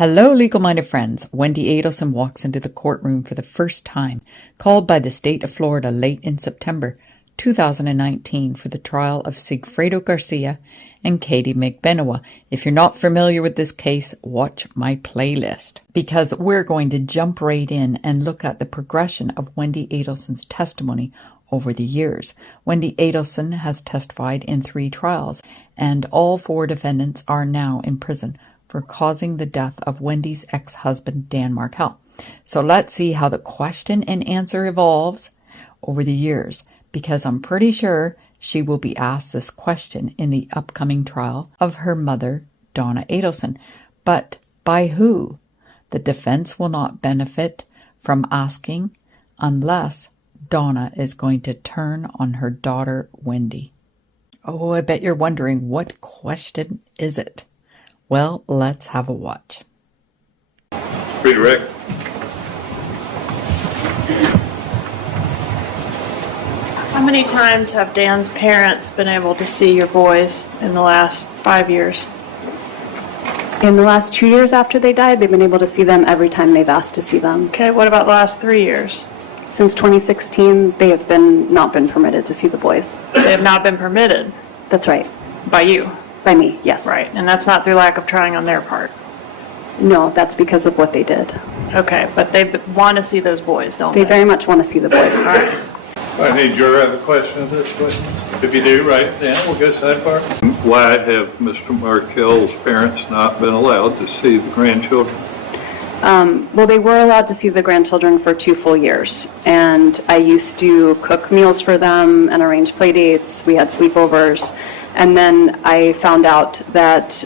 Hello, legal-minded friends. Wendi Adelson walks into the courtroom for the first time, called by the state of Florida late in September 2019 for the trial of Sigfredo Garcia and Katherine Magbanua. If you're not familiar with this case, watch my playlist, because we're going to jump right in and look at the progression of Wendi Adelson's testimony over the years. Wendi Adelson has testified in 3 trials, and all 4 defendants are now in prison for causing the death of Wendy's ex-husband, Dan Markel. So let's see how the question and answer evolves over the years, because I'm pretty sure she will be asked this question in the upcoming trial of her mother, Donna Adelson. But by who? The defense will not benefit from asking unless Donna is going to turn on her daughter, Wendy. Oh, I bet you're wondering, what question is it? Well, let's have a watch. Redirect. How many times have Dan's parents been able to see your boys in the last 5 years? In the last 2 years after they died, they've been able to see them every time they've asked to see them. Okay, what about the last 3 years? Since 2016, they have not been permitted to see the boys. They have not been permitted? That's right. By you? By me, yes. Right, and that's not through lack of trying on their part? No, that's because of what they did. Okay, but they want to see those boys, don't they? They very much want to see the boys. All right. I need your other question of this question. If you do, write it down. We'll go sidebar. Why have Mr. Markel's parents not been allowed to see the grandchildren? Well, they were allowed to see the grandchildren for 2 full years, and I used to cook meals for them and arrange play dates. We had sleepovers, and then I found out that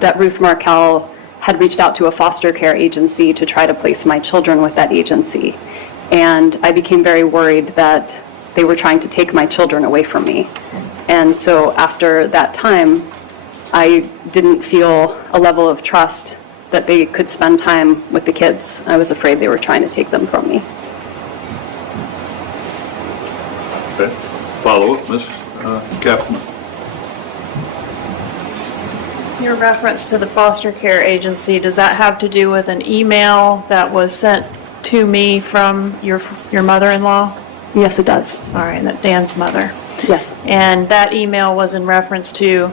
that Ruth Markel had reached out to a foster care agency to try to place my children with that agency, and I became very worried that they were trying to take my children away from me. And so after that time, I didn't feel a level of trust that they could spend time with the kids. I was afraid they were trying to take them from me. Okay. Follow up, Ms. Katherine. Your reference to the foster care agency, does that have to do with an email that was sent to me from your mother-in-law? Yes, it does. All right, that Dan's mother. Yes. And that email was in reference to,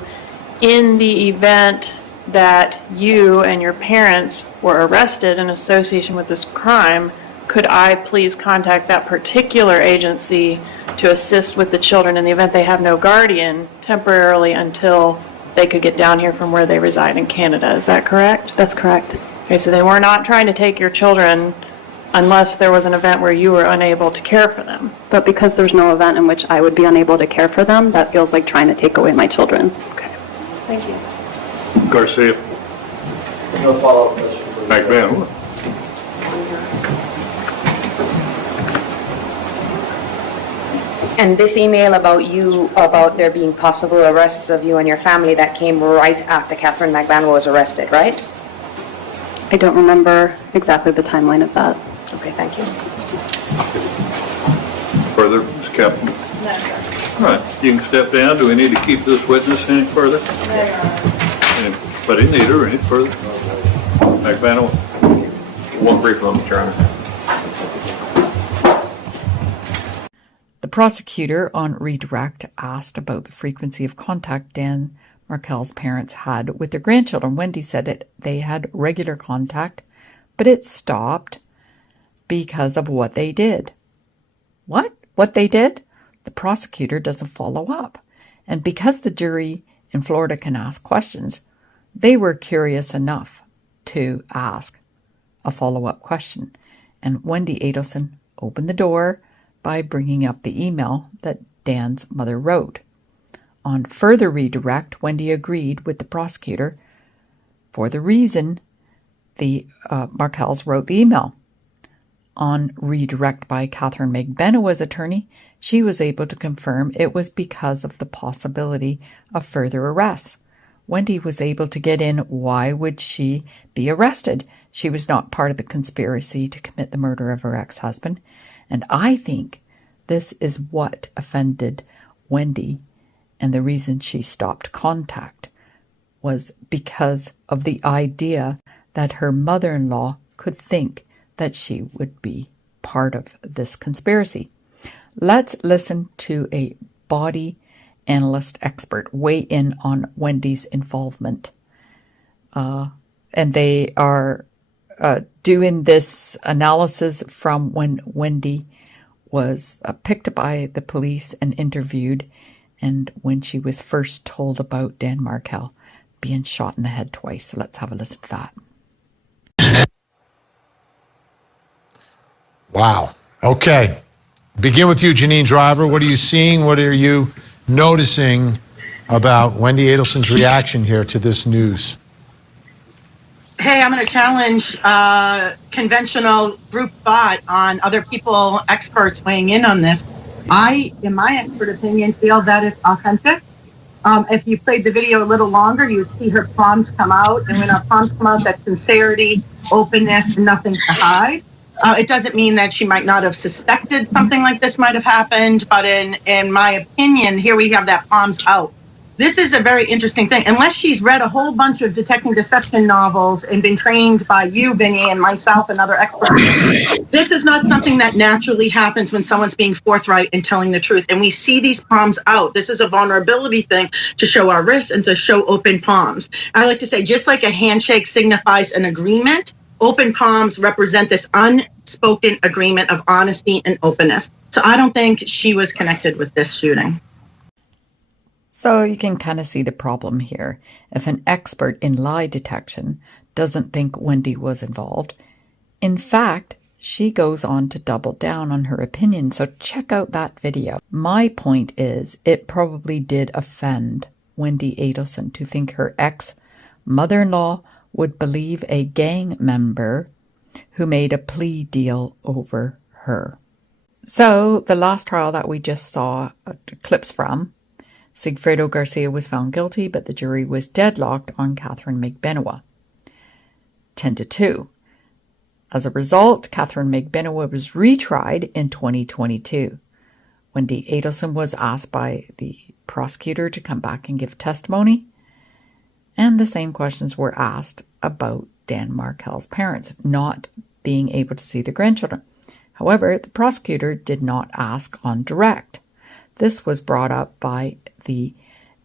in the event that you and your parents were arrested in association with this crime, could I please contact that particular agency to assist with the children in the event they have no guardian temporarily until they could get down here from where they reside in Canada. Is that correct? That's correct. Okay, so they were not trying to take your children unless there was an event where you were unable to care for them. But because there's no event in which I would be unable to care for them, that feels like trying to take away my children. Okay, thank you. Garcia. No follow-up question. Magbanua. And this email about there being possible arrests of you and your family, that came right after Katherine Magbanua was arrested, right? I don't remember exactly the timeline of that. Okay, thank you. Further, Ms. Katherine. No, sir. All right, you can step down. Do we need to keep this witness any further? Anybody need her any further? Magbanua. One brief moment, Your Honor. The prosecutor on redirect asked about the frequency of contact Dan Markel's parents had with their grandchildren. Wendy said they had regular contact, but it stopped because of what they did. What? What they did? The prosecutor doesn't follow up. And because the jury in Florida can ask questions, they were curious enough to ask a follow-up question. And Wendi Adelson opened the door by bringing up the email that Dan's mother wrote. On further redirect, Wendy agreed with the prosecutor for the reason the Markels wrote the email. On redirect by Katherine Magbanua's attorney, she was able to confirm it was because of the possibility of further arrests. Wendy was able to get in. Why would she be arrested? She was not part of the conspiracy to commit the murder of her ex-husband. And I think this is what offended Wendy, and the reason she stopped contact was because of the idea that her mother-in-law could think that she would be part of this conspiracy. Let's listen to a body analyst expert weigh in on Wendy's involvement. And they are doing this analysis from when Wendy was picked up by the police and interviewed, and when she was first told about Dan Markel being shot in the head twice. So let's have a listen to that. Wow. Okay. Begin with you, Janine Driver. What are you seeing? What are you noticing about Wendi Adelson's reaction here to this news? Hey, I'm going to challenge conventional group thought on other people, experts weighing in on this. I, in my expert opinion, feel that it's authentic. If you played the video a little longer, you would see her palms come out. And when our palms come out, that's sincerity, openness, and nothing to hide. It doesn't mean that she might not have suspected something like this might have happened. But in my opinion, here we have that palms out. This is a very interesting thing. Unless she's read a whole bunch of detecting deception novels and been trained by you, Vinny, and myself and other experts, this is not something that naturally happens when someone's being forthright and telling the truth. And we see these palms out. This is a vulnerability thing to show our wrists and to show open palms. I like to say, just like a handshake signifies an agreement, open palms represent this unspoken agreement of honesty and openness. So I don't think she was connected with this shooting. So you can kind of see the problem here. If an expert in lie detection doesn't think Wendy was involved, in fact, she goes on to double down on her opinion. So check out that video. My point is, it probably did offend Wendi Adelson to think her ex-mother-in-law would believe a gang member who made a plea deal over her. So the last trial that we just saw clips from, Sigfredo Garcia was found guilty, but the jury was deadlocked on Katherine Magbanua, 10-2. As a result, Katherine Magbanua was retried in 2022. Wendi Adelson was asked by the prosecutor to come back and give testimony, and the same questions were asked about Dan Markel's parents not being able to see the grandchildren. However, the prosecutor did not ask on direct. This was brought up by the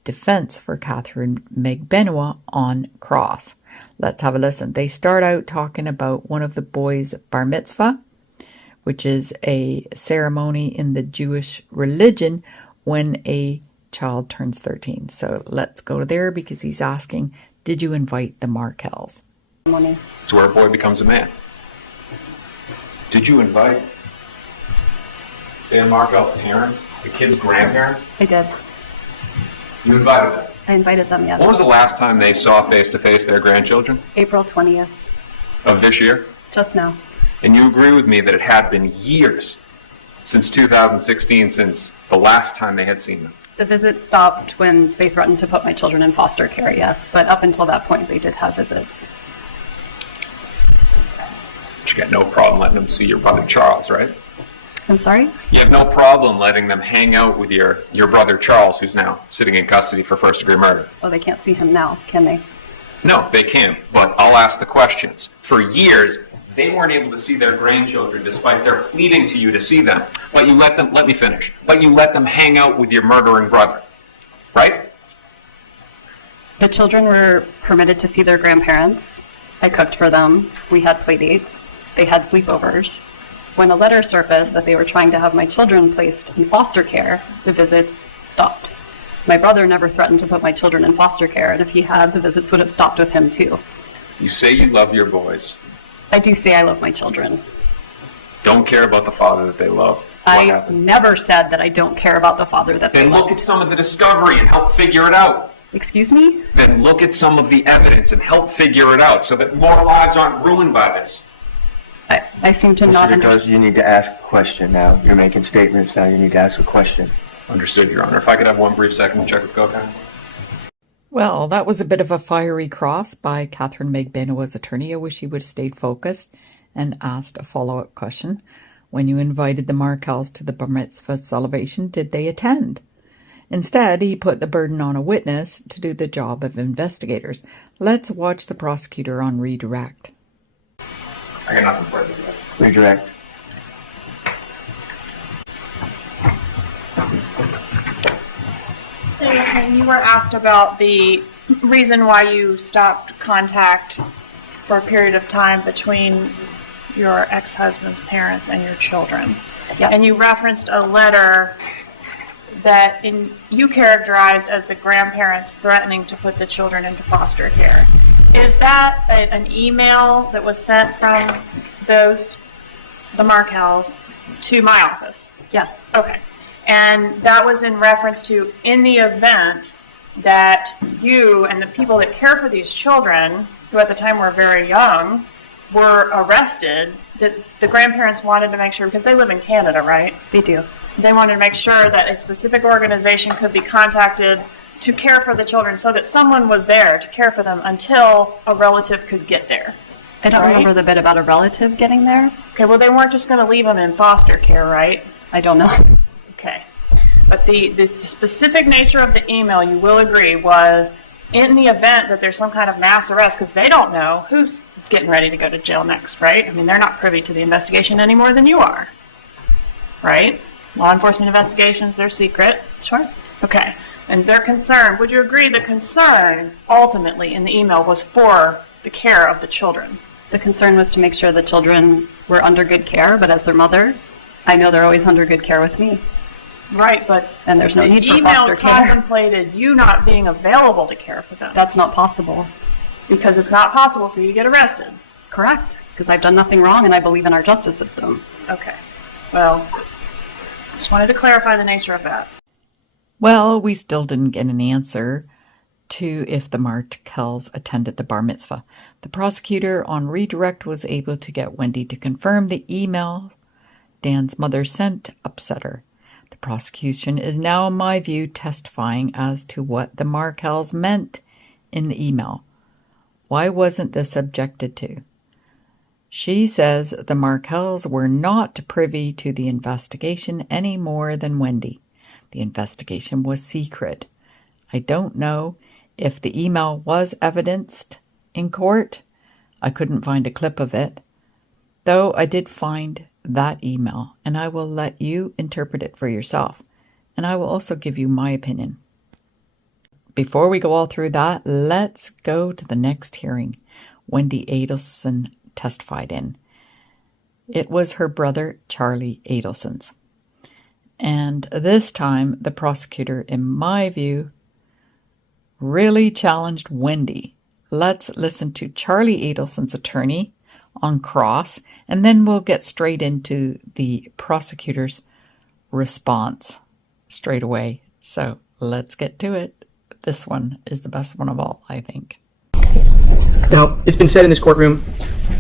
defense for Katherine Magbanua on cross. Let's have a listen. They start out talking about one of the boys' bar mitzvah, which is a ceremony in the Jewish religion when a child turns 13. So let's go there because he's asking, did you invite the Markels? It's where a boy becomes a man. Did you invite Dan Markel's parents, the kid's grandparents? I did. You invited them? I invited them, yes. When was the last time they saw face-to-face their grandchildren? April 20th, Of this year? just now. And you agree with me that it had been years since 2016 since the last time they had seen them? The visit stopped when they threatened to put my children in foster care, yes. But up until that point, they did have visits. But you got no problem letting them see your brother Charles, right? I'm sorry? You have no problem letting them hang out with your brother Charles, who's now sitting in custody for first-degree murder. Oh, they can't see him now, can they? No, they can't, but I'll ask the questions. For years, they weren't able to see their grandchildren despite their pleading to you to see them. But you let them, let me finish, but you let them hang out with your murdering brother, right? The children were permitted to see their grandparents. I cooked for them. We had play dates. They had sleepovers. When a letter surfaced that they were trying to have my children placed in foster care, the visits stopped. My brother never threatened to put my children in foster care, and if he had, the visits would have stopped with him too. You say you love your boys. I do say I love my children. Don't care about the father that they love. What I happened? never said that I don't care about the father that they Then love. look at some of the discovery and help figure it out. Excuse me? Then look at some of the evidence and help figure it out so that more lives aren't ruined by this. I seem to not Mr. understand. Does you need to ask a question now. You're making statements now. You need to ask a question. Understood, Your Honor. If I could have one brief second to check with co-counsel. Well, that was a bit of a fiery cross by Katherine Magbanua's attorney. I wish he would have stayed focused and asked a follow-up question. When you invited the Markels to the bar mitzvah celebration, did they attend? Instead, he put the burden on a witness to do the job of investigators. Let's watch the prosecutor on redirect. I got nothing for you. Redirect. So you were asked about the reason why you stopped contact for a period of time between your ex-husband's parents and your children. Yes. And you referenced a letter that you characterized as the grandparents threatening to put the children into foster care. Is that an email that was sent from the Markels to my office? Yes. Okay. And that was in reference to, in the event that you and the people that care for these children, who at the time were very young, were arrested, that the grandparents wanted to make sure, because they live in Canada, right? They do. They wanted to make sure that a specific organization could be contacted to care for the children so that someone was there to care for them until a relative could get there. I don't Right? remember the bit about a relative getting there. Okay, well, they weren't just going to leave them in foster care, right? I don't know. Okay. But the specific nature of the email, you will agree, was in the event that there's some kind of mass arrest, because they don't know who's getting ready to go to jail next, right? I mean, they're not privy to the investigation any more than you are, right? Law enforcement investigations, they're secret. Sure. Okay. And their concern, would you agree the concern ultimately in the email was for the care of the children? The concern was to make sure the children were under good care, but as their mothers, I know they're always under good care with me. Right, but And there's no the need for email foster care. contemplated you not being available to care for them. That's not possible. Because it's not possible for you to get arrested. Correct. Because I've done nothing wrong and I believe in our justice system. Okay. Well, just wanted to clarify the nature of that. Well, we still didn't get an answer to if the Markels attended the bar mitzvah. The prosecutor on redirect was able to get Wendy to confirm the email Dan's mother sent upset her. The prosecution is now, in my view, testifying as to what the Markels meant in the email. Why wasn't this objected to? She says the Markels were not privy to the investigation any more than Wendy. The investigation was secret. I don't know if the email was evidenced in court. I couldn't find a clip of it, though I did find that email, and I will let you interpret it for yourself, and I will also give you my opinion. Before we go all through that, let's go to the next hearing Wendi Adelson testified in. It was her brother, Charlie Adelson's. And this time, the prosecutor, in my view, really challenged Wendy. Let's listen to Charlie Adelson's attorney on cross, and then we'll get straight into the prosecutor's response straight away. So let's get to it. This one is the best one of all, I think. Now, it's been said in this courtroom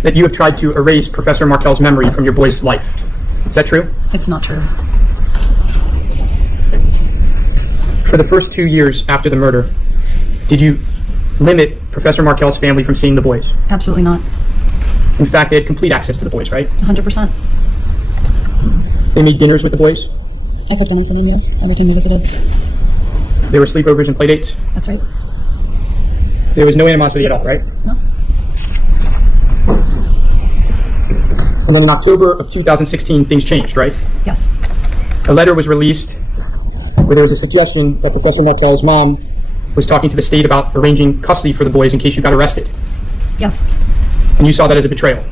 that you have tried to erase Professor Markel's memory from your boy's life. Is that true? It's not true. For the first 2 years after the murder, did you limit Professor Markel's family from seeing the boys? Absolutely not. In fact, they had complete access to the boys, right? 100%. They made dinners with the boys? I cooked dinner for them, yes. Every time they visited. There were sleepovers and playdates? That's right. There was no animosity at all, right? No. And then in October of 2016, things changed, right? Yes. A letter was released where there was a suggestion that Professor Markel's mom was talking to the state about arranging custody for the boys in case you got arrested. Yes. And you saw that as a betrayal.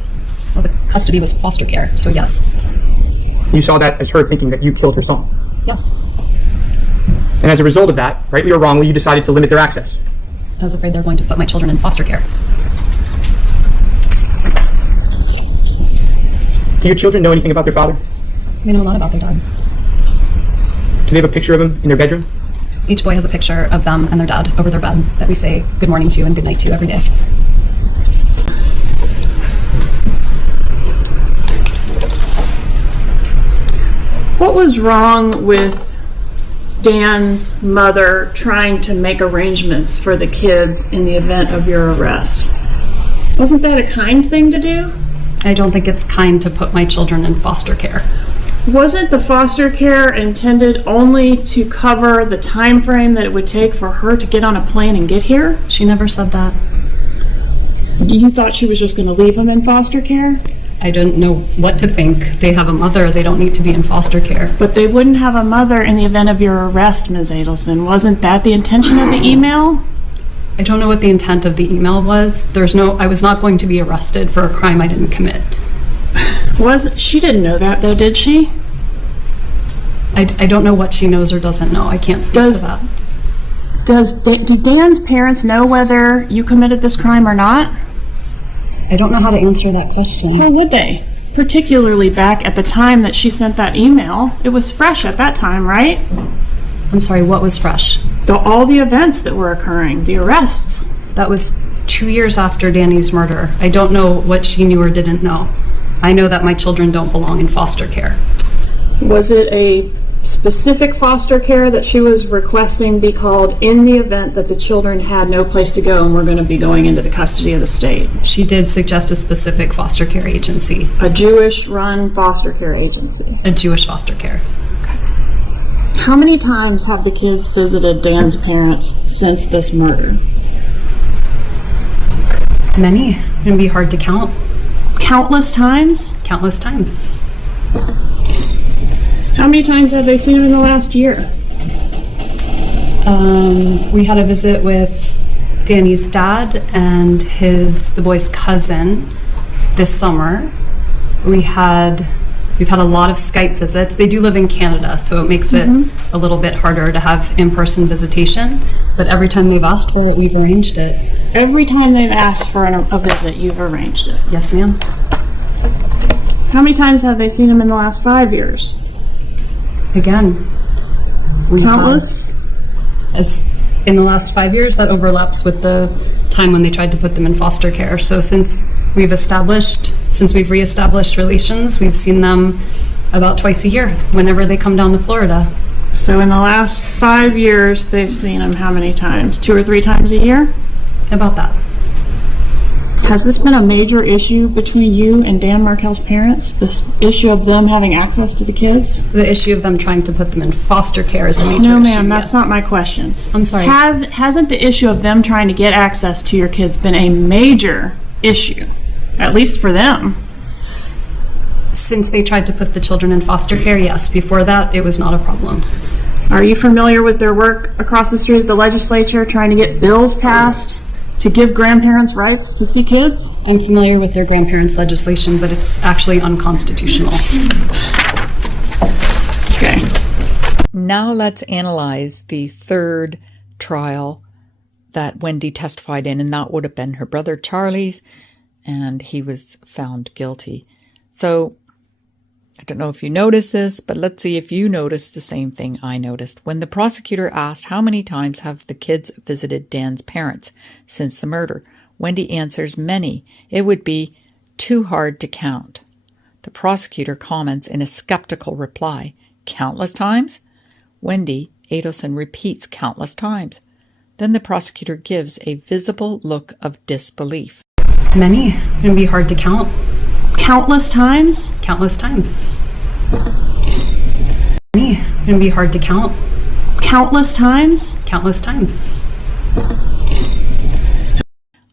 Well, the custody was foster care, so yes. You saw that as her thinking that you killed her son. Yes. And as a result of that, rightly or wrongly, you decided to limit their access. I was afraid they were going to put my children in foster care. Do your children know anything about their father? They know a lot about their dad. Do they have a picture of him in their bedroom? Each boy has a picture of them and their dad over their bed that we say good morning to and good night to every day. What was wrong with Dan's mother trying to make arrangements for the kids in the event of your arrest? Wasn't that a kind thing to do? I don't think it's kind to put my children in foster care. Wasn't the foster care intended only to cover the time frame that it would take for her to get on a plane and get here? She never said that. You thought she was just going to leave him in foster care? I don't know what to think. They have a mother. They don't need to be in foster care. But they wouldn't have a mother in the event of your arrest, Ms. Adelson. Wasn't that the intention of the email? I don't know what the intent of the email was. I was not going to be arrested for a crime I didn't commit. She didn't know that, though, did she? I don't know what she knows or doesn't know. I can't speak to that. Do Dan's parents know whether you committed this crime or not? I don't know how to answer that question. How would they? Particularly back at the time that she sent that email. It was fresh at that time, right? I'm sorry, what was fresh? All the events that were occurring, the arrests. That was 2 years after Danny's murder. I don't know what she knew or didn't know. I know that my children don't belong in foster care. Was it a specific foster care that she was requesting be called in the event that the children had no place to go and were going to be going into the custody of the state? She did suggest a specific foster care agency. A Jewish-run foster care agency? A Jewish foster care. How many times have the kids visited Dan's parents since this murder? Many. It's going to be hard to count. Countless times? Countless times. How many times have they seen him in the last year? We had a visit with Danny's dad and the boy's cousin this summer. We've had a lot of Skype visits. They do live in Canada, so it makes it a little bit harder to have in-person visitation. But every time they've asked for it, we've arranged it. Every time they've asked for a visit, you've arranged it? Yes, ma'am. How many times have they seen him in the last 5 years? Again, countless? As in the last 5 years, that overlaps with the time when they tried to put them in foster care. So since we've reestablished relations, we've seen them about twice a year, whenever they come down to Florida. So in the last 5 years, they've seen him how many times? 2 or 3 times a year? About that. Has this been a major issue between you and Dan Markel's parents? This issue of them having access to the kids? The issue of them trying to put them in foster care is a major issue. No, ma'am, that's not my question. I'm sorry. Hasn't the issue of them trying to get access to your kids been a major issue? At least for them. Since they tried to put the children in foster care, yes. Before that, it was not a problem. Are you familiar with their work across the street at the legislature trying to get bills passed to give grandparents rights to see kids? I'm familiar with their grandparents' legislation, but it's actually unconstitutional. Okay. Now let's analyze the third trial that Wendy testified in, and that would have been her brother Charlie's, and he was found guilty. So I don't know if you noticed this, but let's see if you noticed the same thing I noticed. When the prosecutor asked how many times have the kids visited Dan's parents since the murder, Wendy answers many. It would be too hard to count. The prosecutor comments in a skeptical reply, countless times? Wendy Adelson repeats countless times. Then the prosecutor gives a visible look of disbelief. Many. It's going to be hard to count. Countless times? Countless times. Many. It's going to be hard to count. Countless times? Countless times.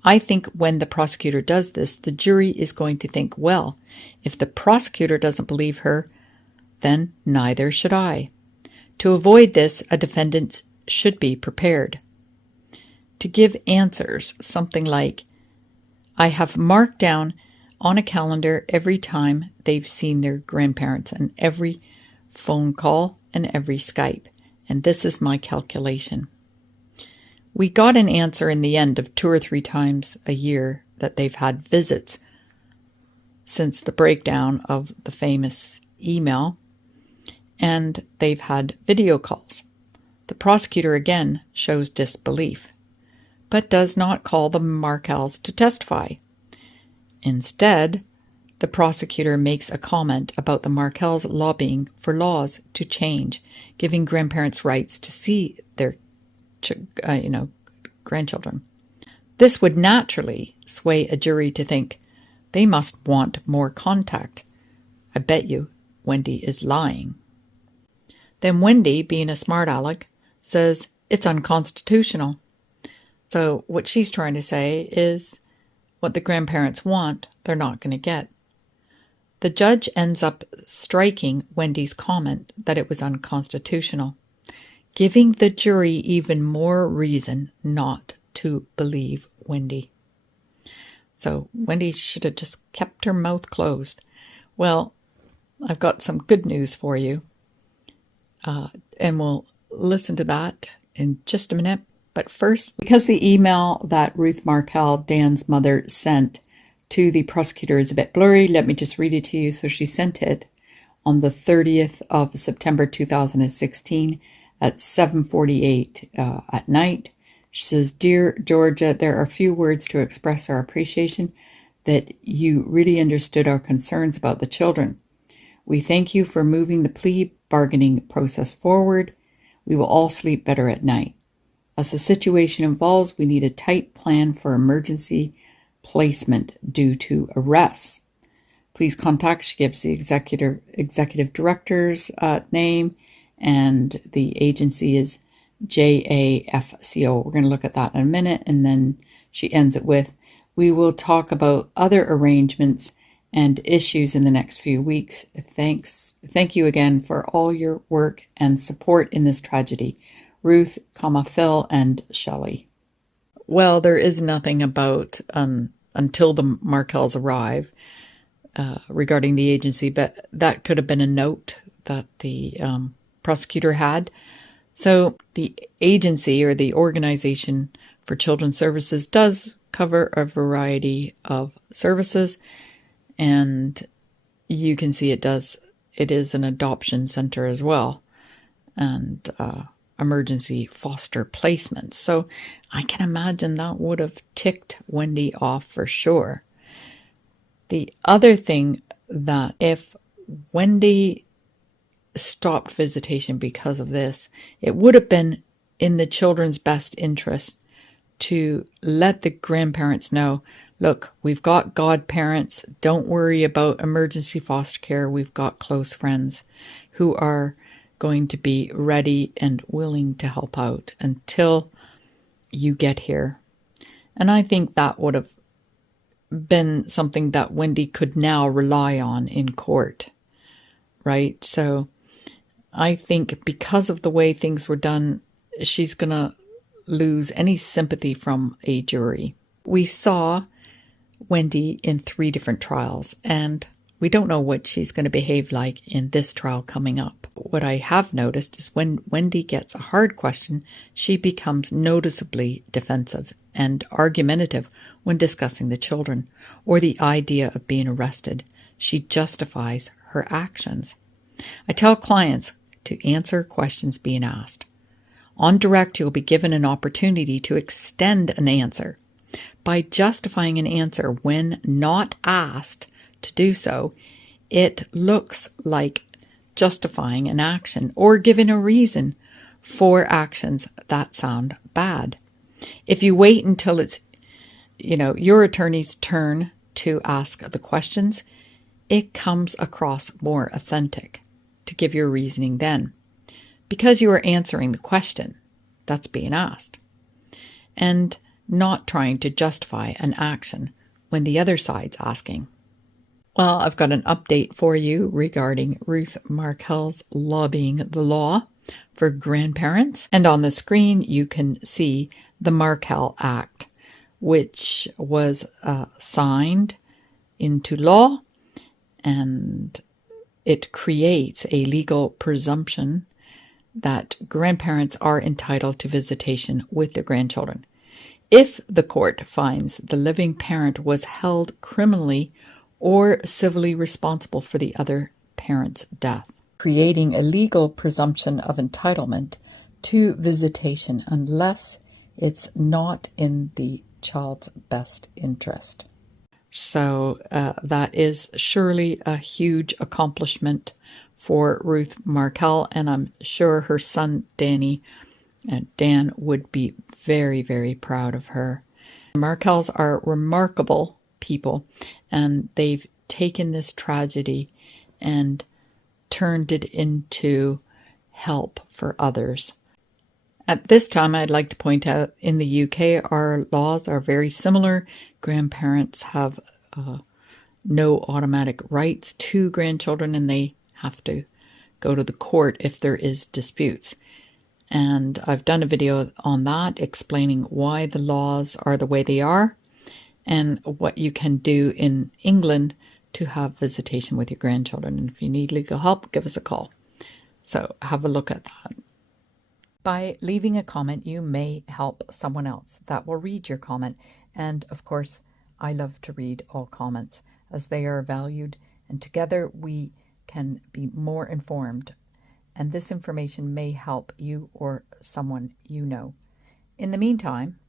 I think when the prosecutor does this, the jury is going to think, well, if the prosecutor doesn't believe her, then neither should I. To avoid this, a defendant should be prepared to give answers, something like, I have marked down on a calendar every time they've seen their grandparents and every phone call and every Skype, and this is my calculation. We got an answer in the end of 2 or 3 times a year that they've had visits since the breakdown of the famous email, and they've had video calls. The prosecutor again shows disbelief, but does not call the Markels to testify. Instead, the prosecutor makes a comment about the Markels lobbying for laws to change, giving grandparents rights to see their grandchildren. This would naturally sway a jury to think they must want more contact. I bet you Wendy is lying. Then Wendy, being a smart aleck, says it's unconstitutional. So what she's trying to say is what the grandparents want, they're not going to get. The judge ends up striking Wendy's comment that it was unconstitutional, giving the jury even more reason not to believe Wendy. So Wendy should have just kept her mouth closed. Well, I've got some good news for you, and we'll listen to that in just a minute. But first, because the email that Ruth Markel, Dan's mother, sent to the prosecutor is a bit blurry, let me just read it to you. So she sent it on the 30th of September 2016 at 7:48 at night. She says, "Dear Georgia, there are few words to express our appreciation that you really understood our concerns about the children. We thank you for moving the plea bargaining process forward. We will all sleep better at night. As the situation evolves, we need a tight plan for emergency placement due to arrests. Please contact," she gives the executive director's name, and the agency is JAFCO. We're going to look at that in a minute. And then she ends it with, "We will talk about other arrangements and issues in the next few weeks. Thank you again for all your work and support in this tragedy. Ruth, Phil, and Shelley." Well, there is nothing about until the Markels arrive regarding the agency, but that could have been a note that the prosecutor had. So the agency, or the Organization for Children's Services, does cover a variety of services, and you can see it is an adoption center as well, and emergency foster placements. So I can imagine that would have ticked Wendy off for sure. The other thing, that if Wendy stopped visitation because of this, it would have been in the children's best interest to let the grandparents know, look, we've got godparents, don't worry about emergency foster care, we've got close friends who are going to be ready and willing to help out until you get here. And I think that would have been something that Wendy could now rely on in court, right? So I think because of the way things were done, she's going to lose any sympathy from a jury. We saw Wendy in 3 different trials, and we don't know what she's going to behave like in this trial coming up. What I have noticed is when Wendy gets a hard question, she becomes noticeably defensive and argumentative when discussing the children or the idea of being arrested. She justifies her actions. I tell clients to answer questions being asked. On direct, you'll be given an opportunity to extend an answer. By justifying an answer when not asked to do so, it looks like justifying an action or giving a reason for actions that sound bad. If you wait until it's, your attorney's turn to ask the questions, it comes across more authentic to give your reasoning then, because you are answering the question that's being asked and not trying to justify an action when the other side's asking. Well, I've got an update for you regarding Ruth Markel's lobbying the law for grandparents. And on the screen, you can see the Markel Act, which was signed into law, and it creates a legal presumption that grandparents are entitled to visitation with their grandchildren if the court finds the living parent was held criminally or civilly responsible for the other parent's death, creating a legal presumption of entitlement to visitation unless it's not in the child's best interest. So that is surely a huge accomplishment for Ruth Markel, and I'm sure her son Dan would be very, very proud of her. Markels are remarkable people, and they've taken this tragedy and turned it into help for others. At this time, I'd like to point out in the UK, our laws are very similar. Grandparents have no automatic rights to grandchildren, and they have to go to the court if there is disputes. And I've done a video on that explaining why the laws are the way they are and what you can do in England to have visitation with your grandchildren. And if you need legal help, give us a call. So have a look at that. By leaving a comment, you may help someone else that will read your comment. And of course, I love to read all comments as they are valued, and together we can be more informed. And this information may help you or someone you know. In the meantime,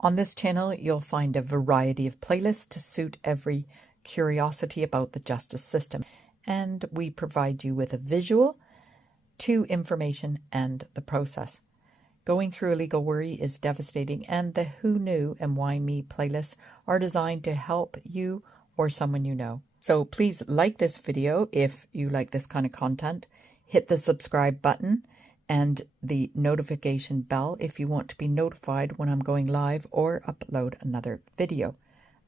on this channel, you'll find a variety of playlists to suit every curiosity about the justice system. And we provide you with a visual to information and the process. Going through a legal worry is devastating, and the Who Knew and Why Me playlists are designed to help you or someone you know. So please like this video if you like this kind of content. Hit the subscribe button and the notification bell if you want to be notified when I'm going live or upload another video.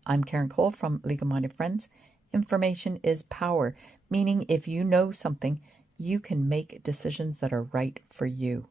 I'm Karen Cole from Legal Minded Friends. Information is power, meaning if you know something, you can make decisions that are right for you.